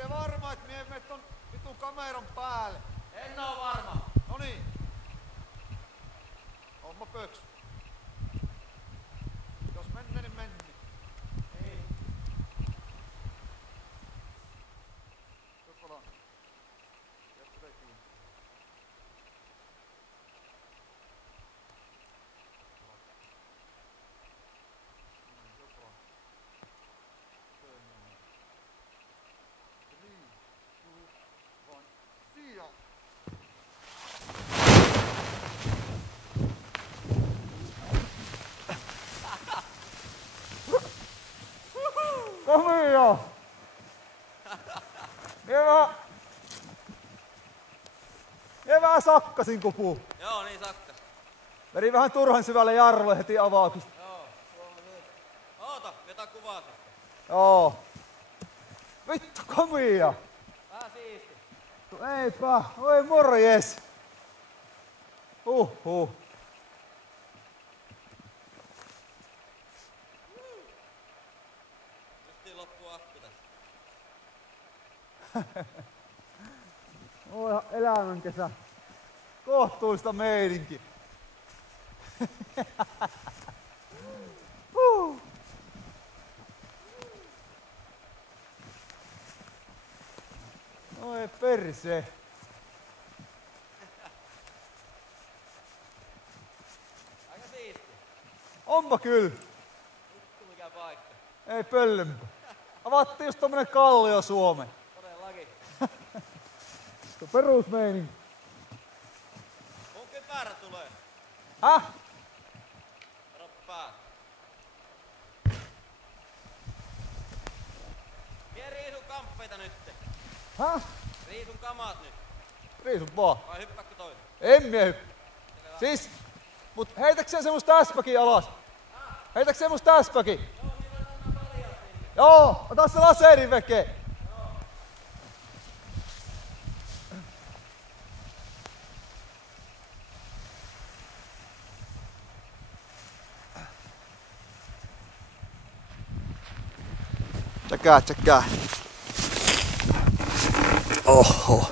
sie varma, että mie mene ton vitun kameran päälle? En oo varma. Noniin. Homma pöksy. Jos menne, niin menne. Niin. Jokkola. Jättelee kiinni. Jokkola. 3, 2, 1, siia! Komia! Mie vähän sakkasin kupuu. Joo, niin sakkas. Meni vähän turhan syvälle jarrulle heti avauksesta. Joo, oota, jota kuvaa sitten. Joo. Vittu komia! Vähän siisti. Eipä, oi morjes! Justiin loppuu akku tässä. Oi elämän kesä. Kohtuullista meininki. Oi perse. Aika siisti. Onpa kyllä. Vittu mikä paikka. Ei pöllömpä. Avattiin just tommonen kallio Suomeen. Todellakin. Perusmeininki. Mun kypärä tulee. Häh? Varo päät. Mie riisun kamppeita nytte. Häh? Riisun kamat nyt. Riisut vaan. Vai hyppääkö toinen? En mie hyppää. Siis, mut heitäksä semmoista täspäkin alas? Heitäksä semmoista täspäkin? Joo, ota se laserin veke. Tsäkää. Oho.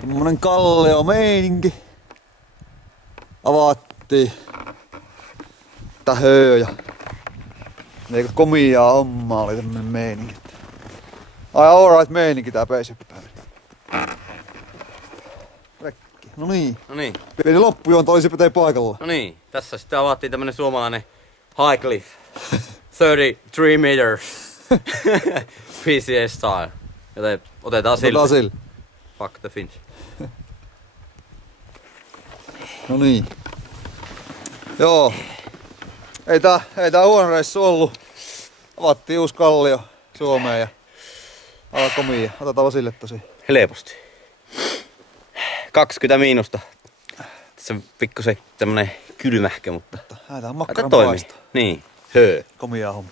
Tommonen kallio meininki. Avattiin. Tää hööjä. Eikö komiaa hommaa oli tämmönen meininki. Ai alright meininki tää peishyppääminen. Rekki. No niin. Noniin. Pieni loppujuonto olisi pitää paikalla. No niin, tässä sitten avattiin tämmönen suomalainen high cliff. 33 meters. PCA style. Joten otetaan sille. Fuck the Finch. No niin. Joo. Ei tää huono reissu ollut. Avattiin uusi kallio Suomeen ja aivan komia. Otetaan Vasille tosi. Helposti. 20 miinusta. Tässä on pikkusen tämmönen kylmähkö, mutta Lähdetään makkaran toimii. paistaa. Niin. Höö. Komia homma.